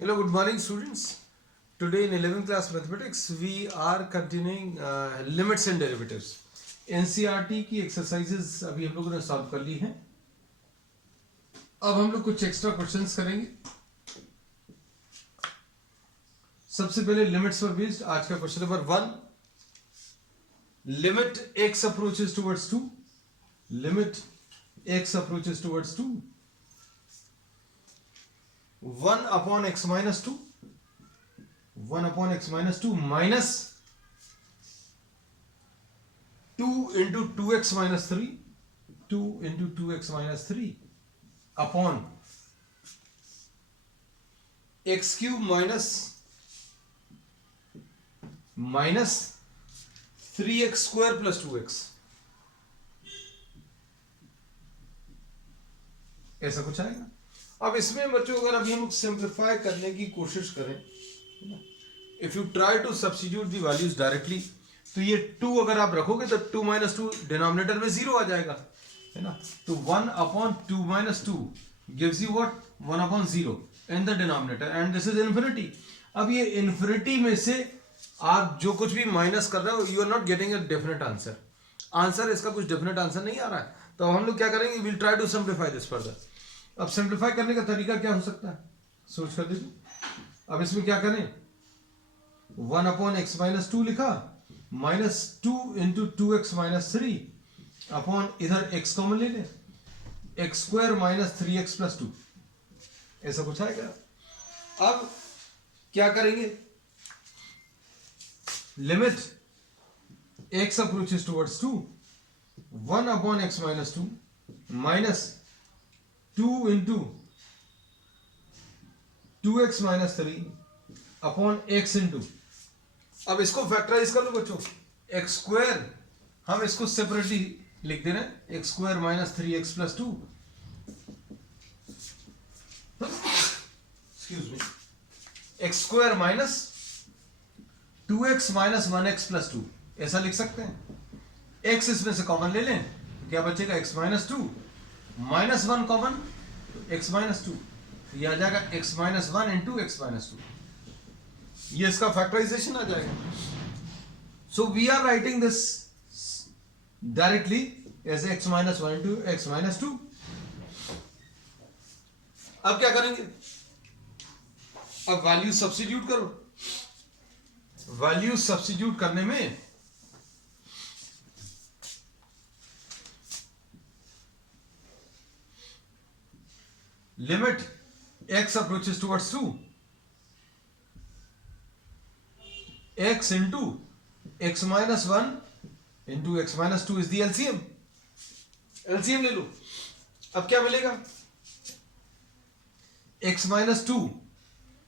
Hello, good morning, students. Today in 11th class mathematics, we are continuing limits and derivatives. NCERT की exercises अभी हम लोगों ने solve कर ली हैं. अब हम लोग कुछ extra questions करेंगे. सबसे पहले limits पर based आज का question number 1. Limit x approaches towards 2. Limit x approaches towards 2. 1 upon x minus 2. 1 upon x minus 2 minus 2 into 2x minus 3. 2 into 2x minus 3 upon x cube minus 3x square plus 2x. ऐसा कुछ आएगा. अब इसमें बच्चों अगर अभी हम simplify करने की कोशिश करें, if you try to substitute the values directly, तो ये 2 अगर आप रखोगे तो 2 minus 2 डिनोमिनेटर में 0 आ जाएगा, है ना. तो 1 upon 2 minus 2 gives you what? 1 upon 0 in the denominator and this is infinity. अब ये infinity में से आप जो कुछ भी माइनस कर रहे हो, you are not getting a definite answer. Answer इसका कुछ डेफिनेट आंसर नहीं आ रहा है. तो हम लोग क्या करेंगे, will try to simplify this further. अब सिंप्लीफाई करने का तरीका क्या हो सकता है, सोच कर दीजिए. अब इसमें क्या करें, 1 अपॉन एक्स माइनस 2 लिखा, minus 2 into 2x minus 3 upon इधर x कॉमन ले लें, x square minus 3x plus 2. ऐसा कुछ आएगा. अब क्या करेंगे, limit x approaches towards 2, 1 upon x minus 2 minus 2 into 2x minus 3 upon x into, अब इसको फैक्टराइज कर लो बच्चों. एक्स स्क्वायर हम इसको सेपरेटली लिख दे रहे हैं, x square minus 3x plus 2, excuse me, x square minus 2x minus 1x plus 2. ऐसा लिख सकते हैं. x इसमें से कॉमन ले लें, क्या बचेगा, x माइनस 2 माइनस 1 कॉमन, तो x माइनस 2, ये आ जाएगा x minus 1 into x minus 2. ये इसका फैक्टराइजेशन आ जाएगा. So we are writing this directly as x minus 1 into x minus 2. अब क्या करेंगे, अब वैल्यू सब्स्टिट्यूट करो. वैल्यू सब्स्टिट्यूट करने में limit x approaches towards 2, x into x minus 1 into x minus 2 is the LCM. LCM ले लो. अब क्या मिलेगा, x minus 2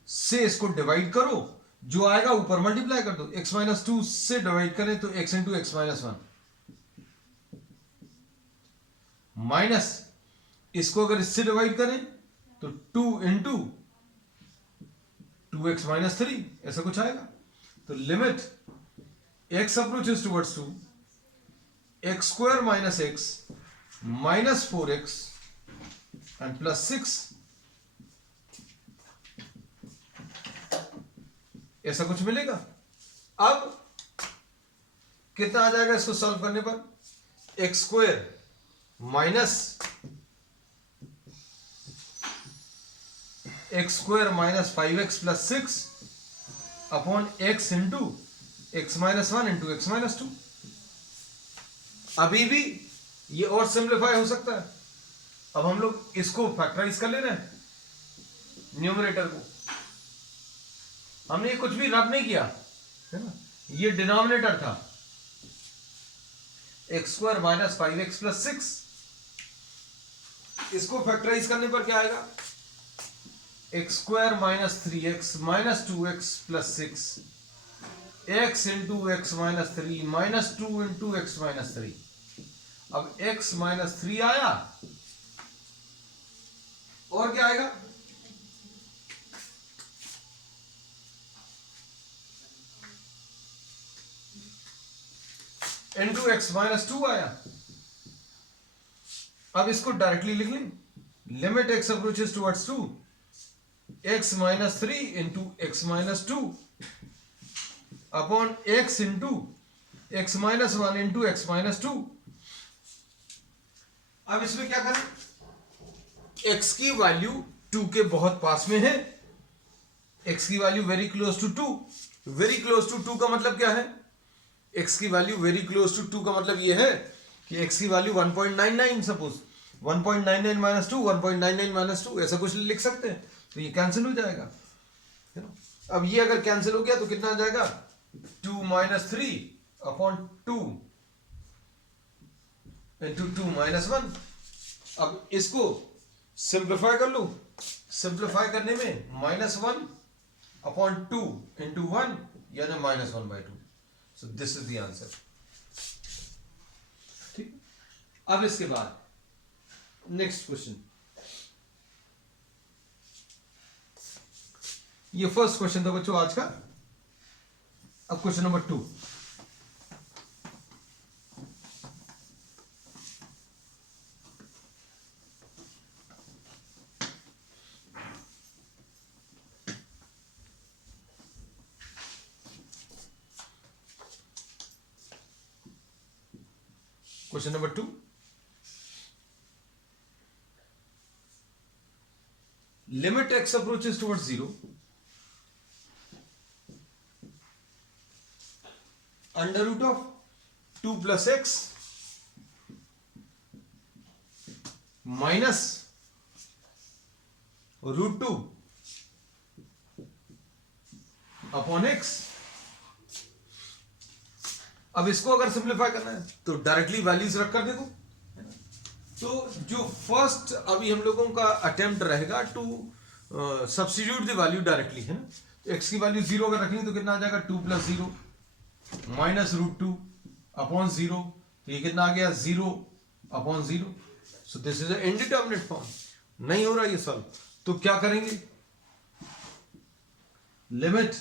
से इसको डिवाइड करो, जो आएगा ऊपर मल्टीप्लाई कर दो. x minus 2 से डिवाइड करें तो x into x minus 1 minus, इसको अगर इससे डिवाइड करें तो 2 इंटू 2x माइनस 3, ऐसा कुछ आएगा. तो limit x approaches towards 2, x square minus x minus 4x and plus 6, ऐसा कुछ मिलेगा. अब कितना आ जाएगा इसको सॉल्व करने पर, x square minus x square minus 5x plus 6 upon x into x minus 1 into x minus 2. अभी भी ये और सिंप्लीफाई हो सकता है. अब हम लोग इसको फैक्टराइज कर ले रहे हैं, न्यूमरेटर को. हमने ये कुछ भी रब नहीं किया, है ना. ये डिनोमिनेटर था, x square minus 5x plus 6. इसको फैक्टराइज करने पर क्या आएगा, x square minus 3x minus 2x plus 6, x into x minus 3 minus 2 into x minus 3. अब x माइनस 3 आया, और क्या आएगा, इंटू एक्स माइनस 2 आया. अब इसको डायरेक्टली लिख लें, limit x approaches towards 2, x minus 3 into x minus 2 upon x into x minus 1 into x minus 2। अब इसमें क्या करें, x की वैल्यू 2 के बहुत पास में है, x की value very close to 2। Very close to 2 का मतलब क्या है, x की वैल्यू वेरी क्लोज टू 2 का मतलब ये है कि x की वैल्यू 1.99, सपोज 1.99 माइनस 2, 1.99 माइनस 2, ऐसा कुछ लिख सकते हैं, तो ये कैंसिल हो जाएगा, है ना। अब ये अगर कैंसिल हो गया तो कितना आ जाएगा, 2 माइनस 3 अपॉन 2 इंटू 2 माइनस 1। अब इसको सिंप्लीफाई कर लो, सिंप्लीफाई करने में -1 अपॉन 2 इंटू 1 यानी -1/2। सो दिस इज द आंसर। ठीक, अब इसके बाद नेक्स्ट क्वेश्चन, ये फर्स्ट क्वेश्चन था बच्चों आज का। अब question number 2, question number 2, limit x approaches towards 0 under root of 2 plus x minus root 2 upon x। अब इसको अगर सिंप्लीफाई करना है तो डायरेक्टली वैल्यूज रख कर देखो। तो जो फर्स्ट अभी हम लोगों का अटेम्प्ट रहेगा to substitute the value directly, है ना। तो x की वैल्यू 0 अगर रखेंगे तो कितना आ जाएगा, 2 प्लस 0 माइनस रूट 2 अपॉन 0, तो ये कितना आ गया, 0 upon 0। So this is indeterminate form, नहीं हो रहा ये सॉल्व। तो क्या करेंगे, limit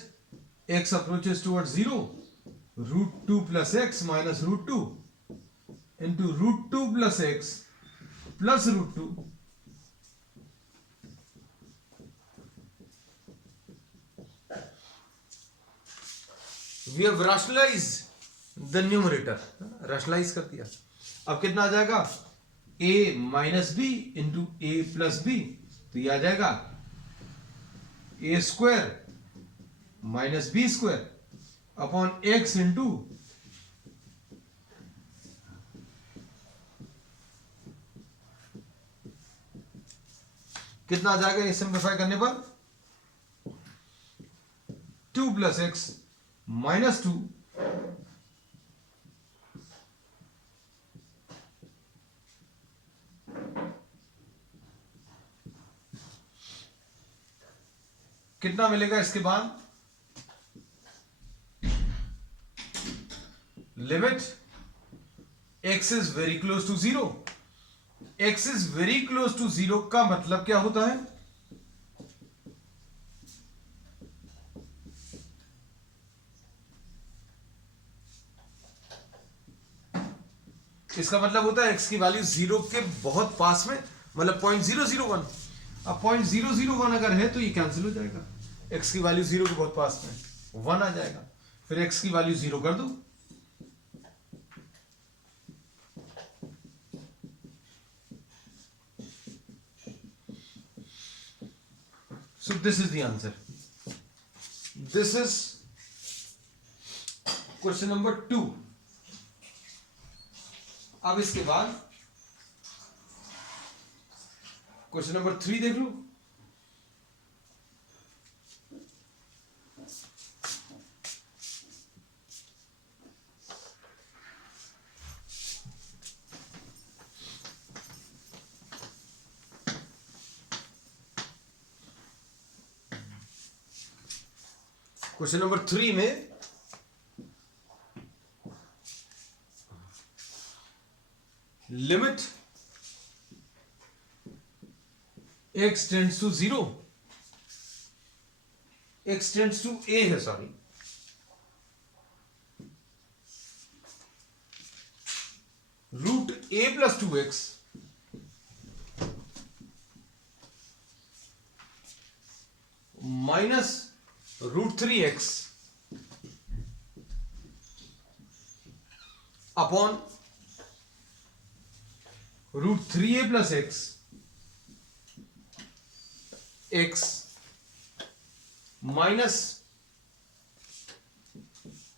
x approaches towards 0 root 2 plus x minus root 2 into root 2 plus x plus root 2 we have rationalize the numerator, rationalize कर दिया। अब कितना आ जाएगा, a minus b into a plus b, तो ये आ जाएगा a square minus b square upon x into कितना आ जाएगा, ये सिंप्लीफाई करने पर 2 प्लस एक्स माइनस 2 कितना मिलेगा इसके बाद, limit x is very close to 0। x is very close to 0 का मतलब क्या होता है, इसका मतलब होता है x की वैल्यू 0 के बहुत पास में, मतलब 0.001। अब 0.001 अगर है तो ये कैंसिल हो जाएगा, x की वैल्यू 0 के बहुत पास में 1 आ जाएगा, फिर x की वैल्यू 0 कर दो। So this is the answer. This is question number 2. अब इसके बाद क्वेश्चन नंबर 3 देख लो। क्वेश्चन नंबर 3 में limit x tends to 0, x tends to a है, sorry, root a plus 2x minus √3x upon √3a plus x minus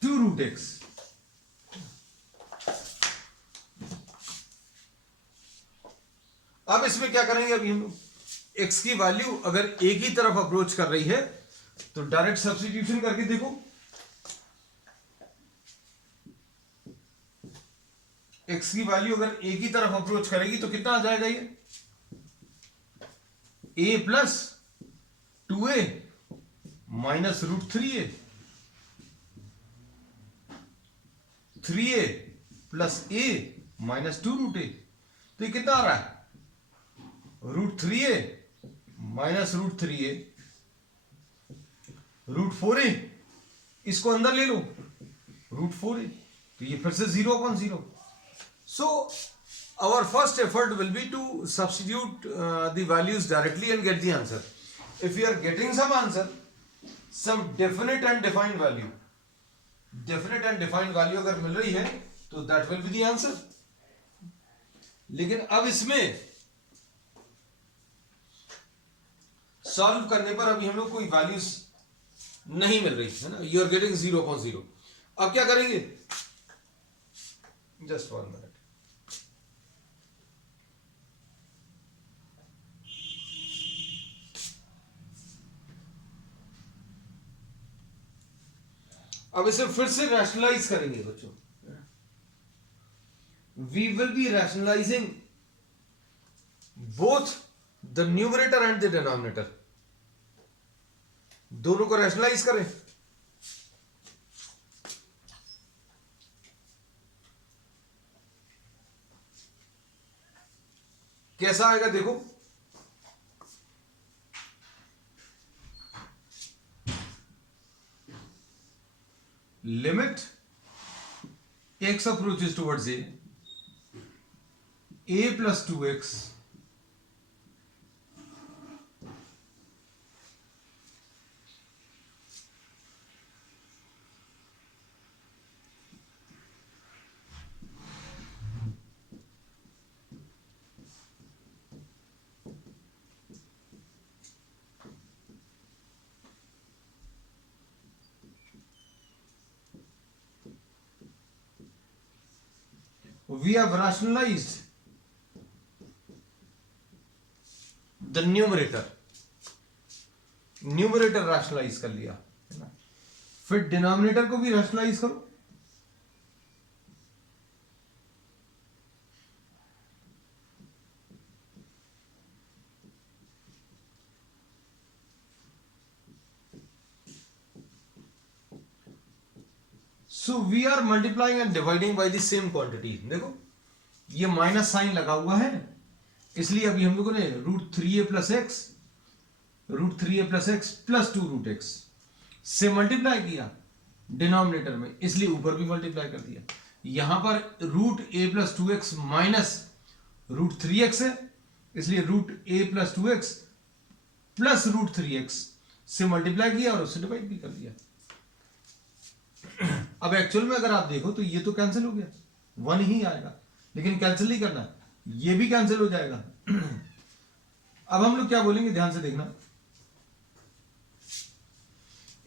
2√x। अब इसमें क्या करेंगे, अभी हम लोग x की वैल्यू अगर एक ही तरफ अप्रोच कर रही है तो डायरेक्ट सब्स्टिट्यूशन करके देखो। x की वैल्यू अगर एक ही तरफ अप्रोच करेगी तो कितना आ जाएगा, ये a plus 2a minus √3a, 3a plus a minus 2√a। तो ये कितना आ रहा है, √3a माइनस √3a, √4a, इसको अंदर ले लो √4a, तो ये फिर से 0/0। सो our first effort will be to substitute the values directly and get the answer. If we are getting some answer, some definite and defined value अगर मिल रही है तो that will be the answer. लेकिन अब इसमें सॉल्व करने पर अभी हम लोग कोई वैल्यूज नहीं मिल रही है ना, यू आर गेटिंग 0/0। अब क्या करेंगे, जस्ट 1 मिनट। अब इसे फिर से रैशनलाइज करेंगे बच्चों। We will be rationalizing both the numerator and the denominator, दोनों को रैशनलाइज करें। कैसा आएगा देखो, limit x approaches towards a plus 2x we have rationalized the numerator rationalize कर लिया है ना, फिर डिनोमिनेटर को भी रैशनलाइज करो। So we are multiplying and dividing by the same quantity. देखो ये माइनस साइन लगा हुआ है, इसलिए अभी हम लोगों ने √3a plus x plus 2√x से मल्टीप्लाई किया डिनोमिनेटर में, इसलिए ऊपर भी मल्टीप्लाई कर दिया। यहां पर √a plus 2x minus √3x है, इसलिए √a plus 2x plus √3x से मल्टीप्लाई किया और उससे डिवाइड भी कर दिया। अब एक्चुअल में अगर आप देखो तो ये तो कैंसिल हो गया, 1 ही आएगा, लेकिन कैंसिल नहीं करना, ये भी कैंसिल हो जाएगा। अब हम लोग क्या बोलेंगे, ध्यान से देखना,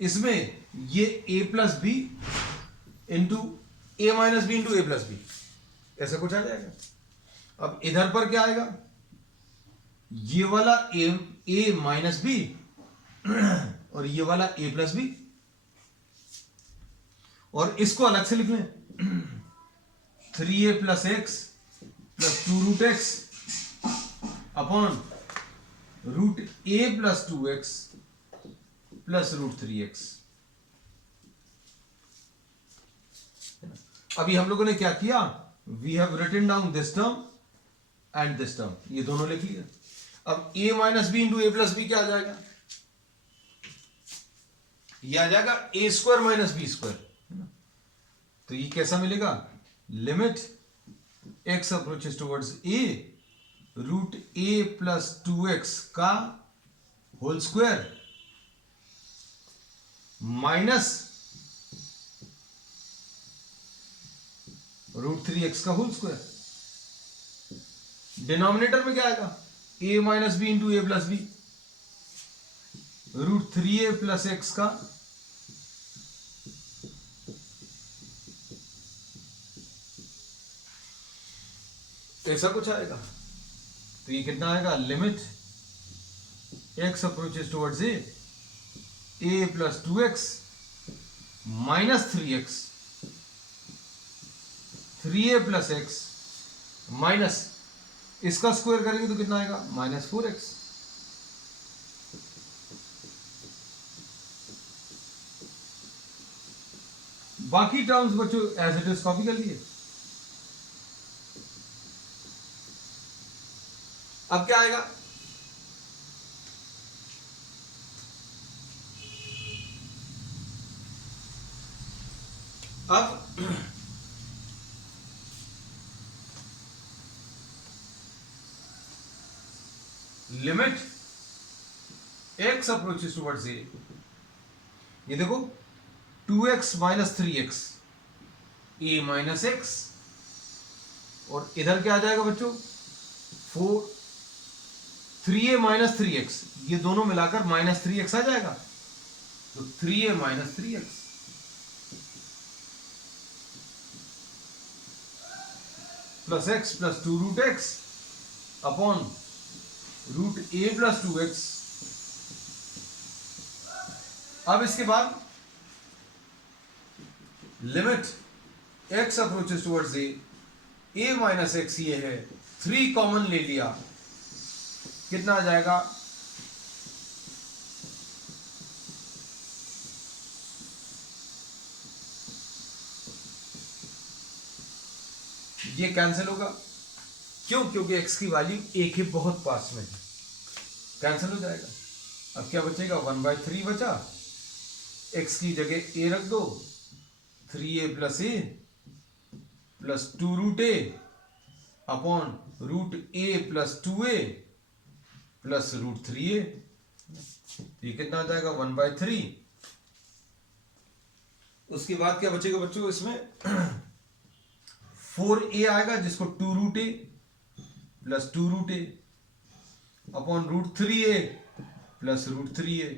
इसमें ये a plus b into a minus b into a plus b ऐसा कुछ आ जाएगा। अब इधर पर क्या आएगा, ये वाला a माइनस बी और ये वाला a प्लस बी, और इसको अलग से लिख लें 3a plus x plus 2√x upon √a plus 2x plus √3x। अभी हम लोगों ने क्या किया, we have written down this term and this term, ये दोनों लिख लिया। अब a minus b into a plus b क्या आ जाएगा, ये आ जाएगा a² माइनस b²। तो ये कैसा मिलेगा, limit x approaches towards a √a plus 2x का होल स्क्वायर माइनस √3x का होल स्क्वायर। डिनोमिनेटर में क्या आएगा, a minus b into a plus b, √3a plus x का ऐसा कुछ आएगा। तो ये कितना आएगा, limit x approaches towards a plus 2x minus 3x 3a plus x minus इसका स्क्वायर करेंगे तो कितना आएगा, माइनस 4x। बाकी टर्म्स बच्चों एज इट इज कॉपी कर लिए। अब क्या आएगा, अब limit x approaches towards a, ये देखो 2x minus 3x a minus x, और इधर क्या आ जाएगा बच्चों 3a माइनस 3x, ये दोनों मिलाकर माइनस 3x आ जाएगा। तो 3a minus 3x plus x plus 2√x upon √a plus 2x। अब इसके बाद limit x approaches towards a minus x ये है, 3 कॉमन ले लिया, कितना आ जाएगा, ये कैंसिल होगा। क्यों, क्योंकि x की वैल्यू a के बहुत पास में है, कैंसिल हो जाएगा। अब क्या बचेगा, 1/3 बचा, x की जगह a रख दो, 3a plus a plus 2√a upon √a plus 2a plus √3a, ये कितना आ जाएगा, 1/3। उसके बाद क्या बचेगा बच्चों, इसमें 4a आएगा, जिसको 2√a plus 2√a upon √3a plus √3a,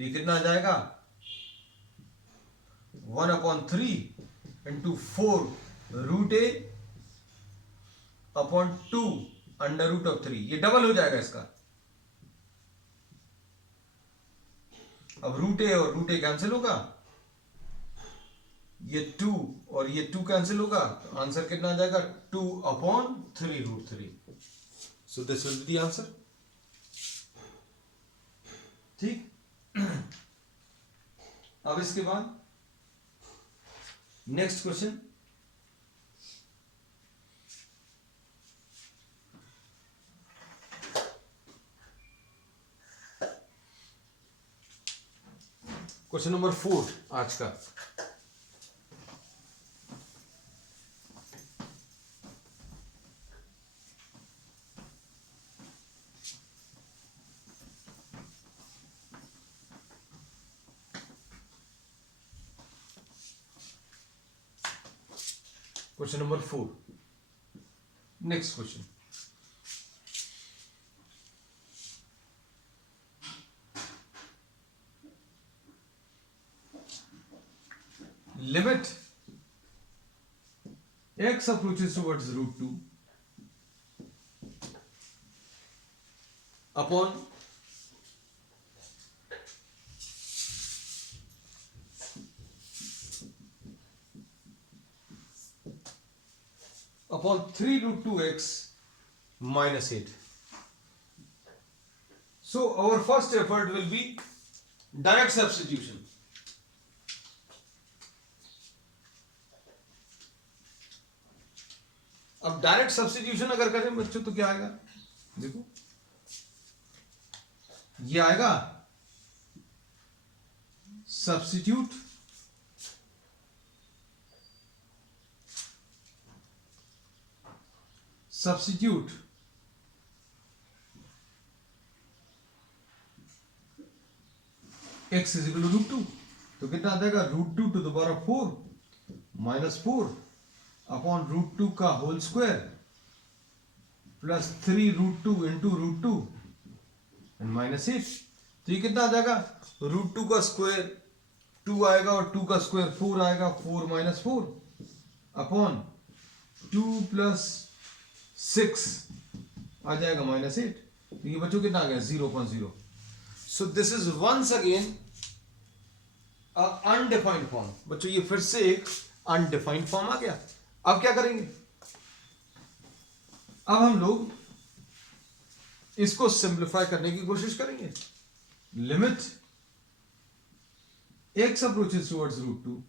ये कितना आ जाएगा, 1/3 इंटू 4√a अपॉन 2 √3, ये डबल हो जाएगा इसका। अब √a और √a कैंसिल होगा, ये 2 और ये 2 कैंसिल होगा, तो आंसर कितना आ जाएगा, 2/3√3। So this will be the answer. ठीक, अब इसके बाद नेक्स्ट क्वेश्चन, क्वेश्चन नंबर 4 आज का। Question number 4. Next question. Limit x approaches towards √2 upon upon 3√2x minus 8. So our first effort will be direct substitution. अब डायरेक्ट सब्स्टिट्यूशन अगर करें बच्चों तो क्या आएगा, देखो ये आएगा substitute x is equal to root two, तो कितना आ जाएगा root two to the power of 4 minus 4 upon root two का whole square plus 3 root two into root two and minus 8। तो ये कितना आ जाएगा, रूट टू का स्क्वायर 2 आएगा और 2 का स्क्वायर 4 आएगा, 4 माइनस 4 अपॉन 2 प्लस 6 आ जाएगा माइनस 8। तो ये बच्चों कितना आ गया 0.0। So this is once again undefined form. बच्चों ये फिर से एक अनडिफाइंड फॉर्म आ गया। अब क्या करेंगे, अब हम लोग इसको सिंप्लीफाई करने की कोशिश करेंगे। Limit x approaches towards root two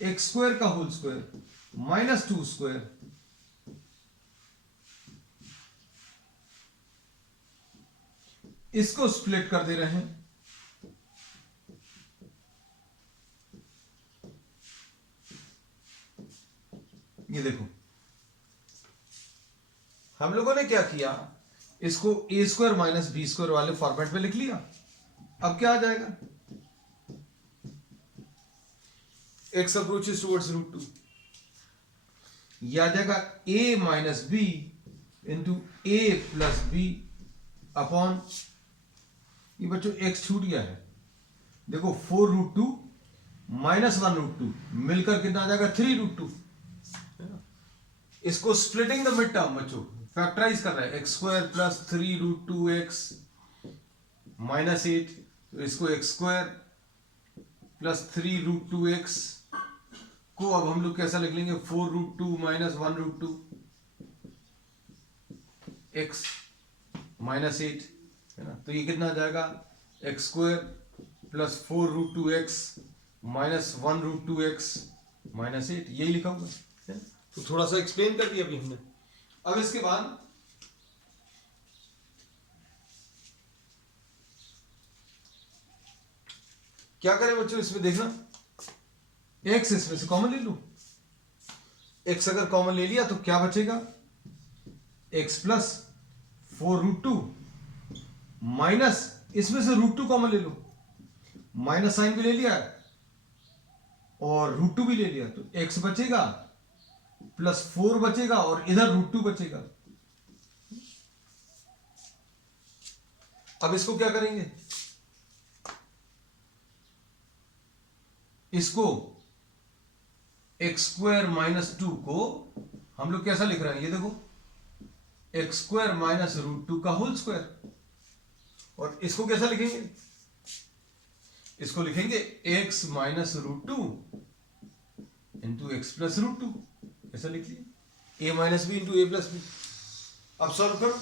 x square का होल स्क्वायर माइनस 2 स्क्वायर इसको स्प्लिट कर दे रहे हैं, ये देखो हम लोगों ने क्या किया, इसको a square minus b square वाले फॉर्मेट में लिख लिया। अब क्या आ जाएगा, x approaches towards root two, यह आ जाएगा a minus b into a plus b upon, ये बच्चों एक्स छूट गया है, देखो 4 root two minus 1 root two मिलकर कितना आ जाएगा 3 रूट टू। इसको स्प्लिटिंग द मिड टर्म बच्चों फैक्टराइज कर रहा है, x square plus 3 root two x minus 8, तो इसको x square plus 3 root two x को अब हम लोग कैसा लिख लेंगे, 4 root two minus 1 root two x minus 8, है ना। तो ये कितना आ जाएगा x square plus 4 root two x minus 1 root two x minus 8, यही लिखा हुआ है। तो थोड़ा सा एक्सप्लेन कर दिया अभी हमने। अब इसके बाद क्या करें बच्चों, इसमें देखना x इसमें से कॉमन ले लो, x अगर कॉमन ले लिया तो क्या बचेगा, x plus 4 root two minus इसमें से रूट टू कॉमन ले लो, माइनस साइन भी ले लिया और रूट टू भी ले लिया, तो x बचेगा प्लस 4 बचेगा और इधर रूट टू बचेगा। अब इसको क्या करेंगे, इसको एक्स स्क्वायर माइनस 2 को हम लोग कैसा लिख रहे हैं, ये देखो x square minus root two का होल स्क्वायर, और इसको कैसा लिखेंगे, इसको लिखेंगे x minus root two into x plus root two, ऐसा लिख लिया, a minus b into a plus b. अब सॉल्व करो,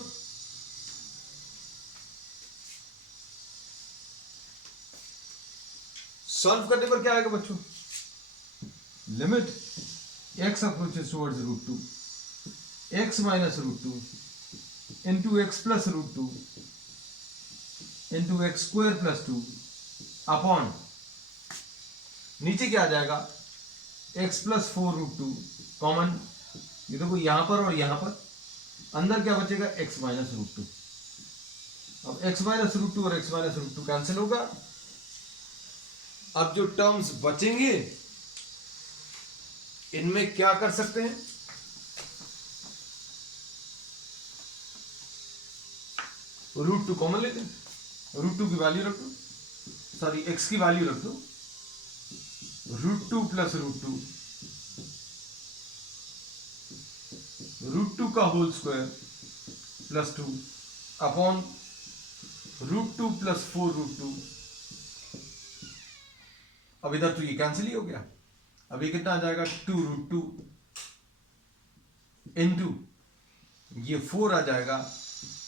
सॉल्व करने पर क्या आएगा बच्चों, limit x approaches towards root two x minus root two into x plus root two into x square plus 2 upon नीचे क्या आ जाएगा x plus 4 root two common, ये देखो यहां पर और यहां पर, अंदर क्या बचेगा x माइनस रूट टू। अब x माइनस रूट टू और x minus root two cancel होगा। अब जो टर्म्स बचेंगे इनमें क्या कर सकते हैं, रूट टू कॉमन लेते हैं, रूट टू की वैल्यू रख दो, सॉरी x की वैल्यू रख दो, root two plus root two, root two का whole square plus 2 upon root two plus 4 root two. अब इधर तो ये कैंसिल ही हो गया, अब ये कितना आ जाएगा 2 रूट टू इंटू ये 4 आ जाएगा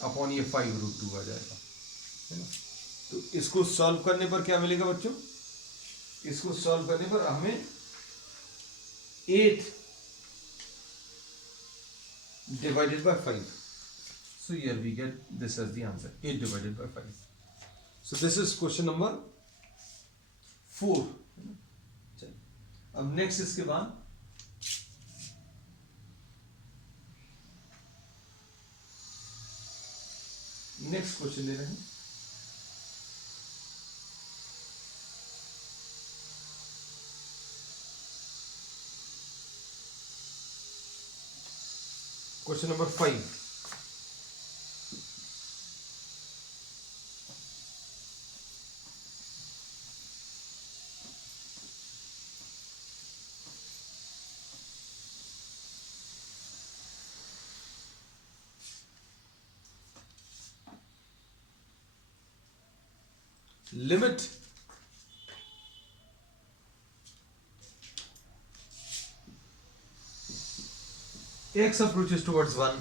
अपॉन ये 5 रूट टू आ जाएगा, है ना। तो इसको सॉल्व करने पर क्या मिलेगा बच्चों, इसको सॉल्व करने पर हमें 8 divided by 5. So here we get this as the answer, 8 divided by 5. So this is question number 4. अब नेक्स्ट इसके बाद नेक्स्ट क्वेश्चन ले रहे हैं, question number 5. Limit x approaches towards 1,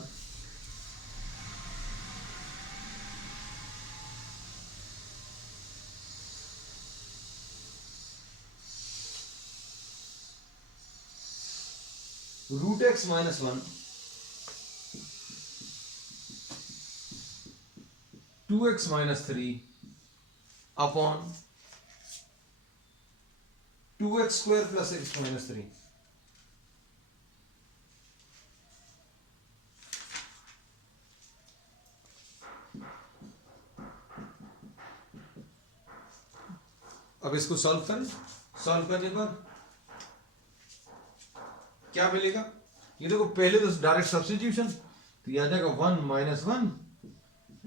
root x minus 1, 2x minus 3 upon 2x square plus x minus 3. अब इसको solve करें. Solve करने पर क्या मिलेगा? ये देखो, पहले तो डायरेक्ट सब्स्टिट्यूशन, तो ये आ जाएगा 1 minus 1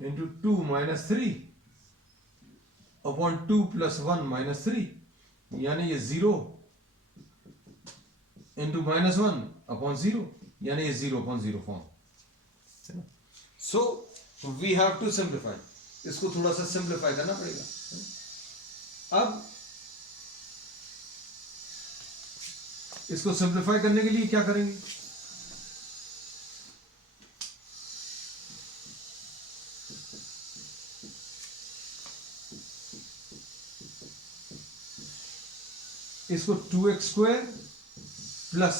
into 2 minus 3 upon 2 plus 1 minus 3, यानी ये 0 इंटू माइनस 1 अपॉन 0, यानी ये 0 upon 0 form. So we have to simplify. इसको थोड़ा सा सिंप्लीफाई करना पड़ेगा. अब इसको सिंप्लीफाई करने के लिए क्या करेंगे? इसको 2x स्क्वायर प्लस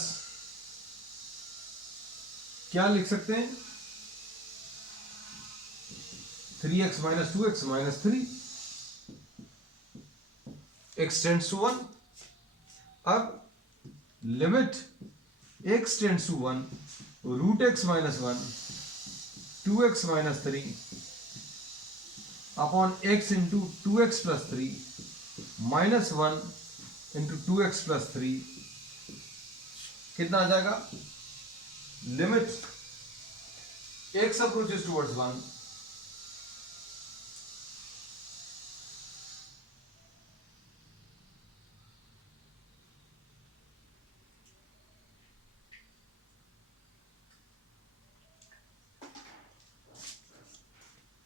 क्या लिख सकते हैं? 3x minus 2x minus 3, x tends to 1. अब limit x tends to 1, root x minus 1, 2x minus 3 upon x into 2x plus 3 minus 1 into 2x plus 3, कितना आ जाएगा? लिमिट x अप्रोचेस टुवर्ड्स 1,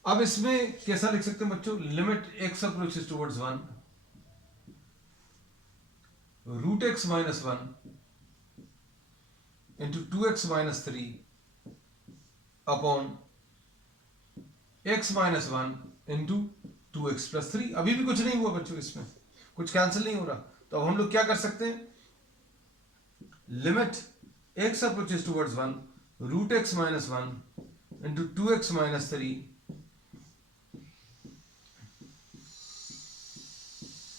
अब इसमें कैसा लिख सकते हैं बच्चों? Limit x approaches towards 1, root x minus 1 into 2x minus 3 upon x minus 1 into 2x plus 3. अभी भी कुछ नहीं हुआ बच्चों, इसमें कुछ कैंसिल नहीं हो रहा. तो अब हम लोग क्या कर सकते हैं? Limit x approaches towards 1, root x minus 1 into 2x minus 3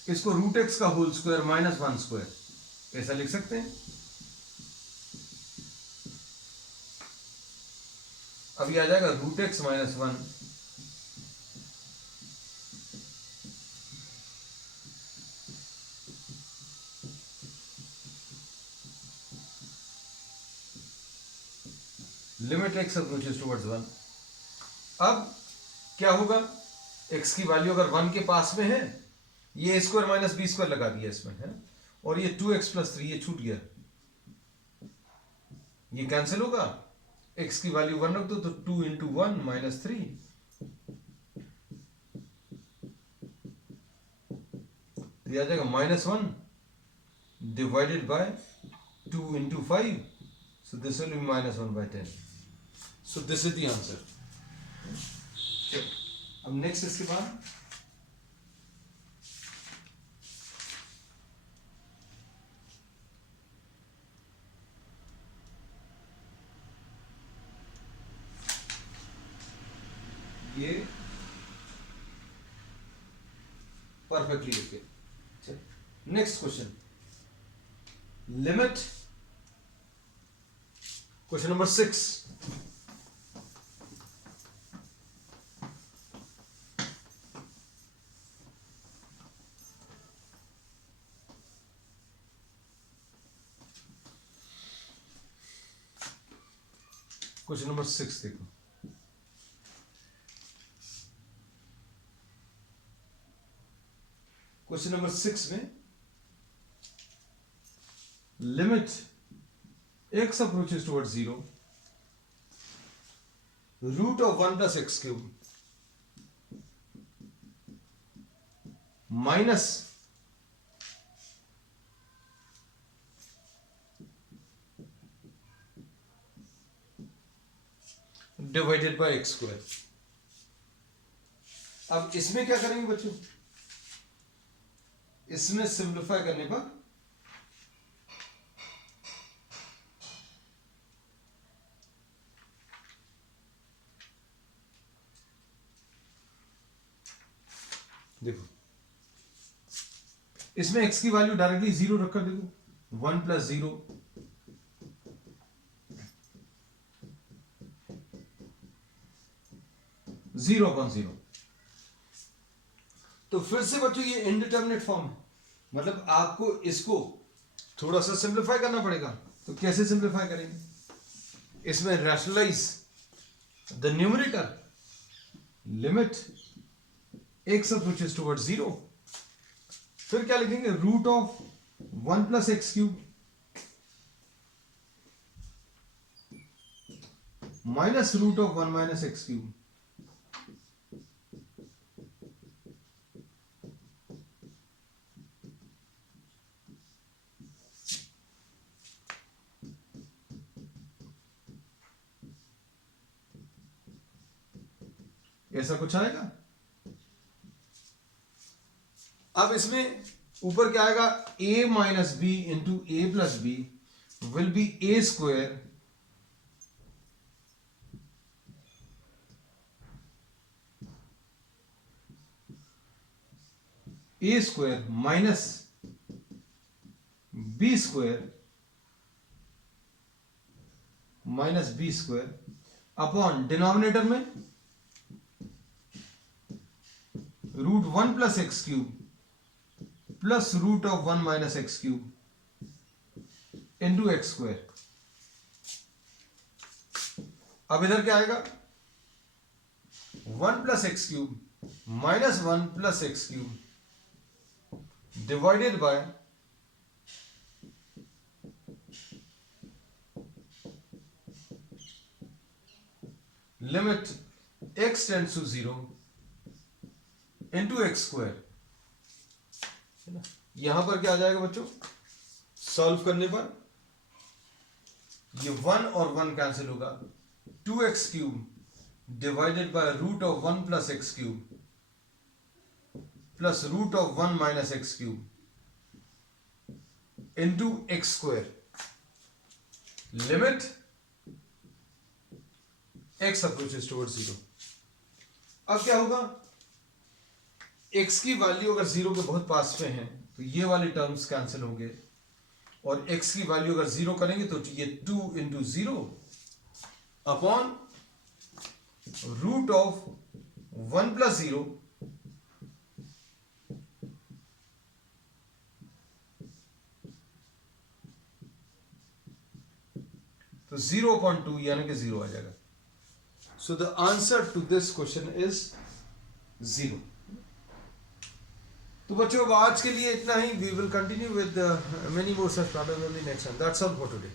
इसको रूट x का होल स्क्वायर माइनस 1 स्क्वायर ऐसा लिख सकते हैं. अब ये आ जाएगा root x minus 1 limit x approaches towards 1. अब क्या होगा? x की वैल्यू अगर 1 के पास में है, ये a square minus b square लगा दिया इसमें है, और ये 2x प्लस 3 ये छूट गया, ये कैंसिल होगा. x की वैल्यू 1 रख दो तो 2 इंटू 1 माइनस 3, ये आ जाएगा minus 1 divided by 2 into 5, so this will be minus 1 by 10. So this is the answer. अब नेक्स्ट इसके बाद ये perfectly okay. Next question, limit question number 6. Question number 6 देखो। क्वेश्चन नंबर 6 में limit x approaches towards 0, root of 1 plus x cube minus divided by x square. अब इसमें क्या करेंगे बच्चों, इसमें सिंप्लीफाई करने पर देखो, इसमें x की वैल्यू डायरेक्टली 0 रखकर देखो, 1 प्लस 0 0/0। तो फिर से बच्चों ये इनडिटर्मिनेट फॉर्म है, मतलब आपको इसको थोड़ा सा सिंप्लीफाई करना पड़ेगा। तो कैसे सिंप्लीफाई करेंगे, इसमें rationalise the numerator, limit x approaches towards 0, फिर क्या लिखेंगे, root of 1 plus x cube minus root of 1 minus x cube. ऐसा कुछ आएगा। अब इसमें ऊपर क्या आएगा, a minus b into a plus b will be a square minus b square upon denominator में root 1 plus x cube plus root of 1 minus x cube into x square. अब इधर क्या आएगा, 1 plus x cube minus 1 plus x cube divided by limit x tends to 0 into x square. यहां पर क्या आ जाएगा बच्चों, सॉल्व करने पर ये 1 और 1 कैंसिल होगा, 2x cube divided by root of 1 plus x cube plus root of 1 minus x cube into x square, limit x approaches towards 0। अब क्या होगा, x की वैल्यू अगर 0 के बहुत पास में है तो ये वाले टर्म्स कैंसिल होंगे, और x की वैल्यू अगर 0 करेंगे तो ये 2 into 0 upon root of 1 plus 0 तो 0/2 यानी कि 0 आ जाएगा। So the answer to this question is 0। तो बच्चों अब आज के लिए इतना ही। We will continue with many more such problems in the next time. That's all for today.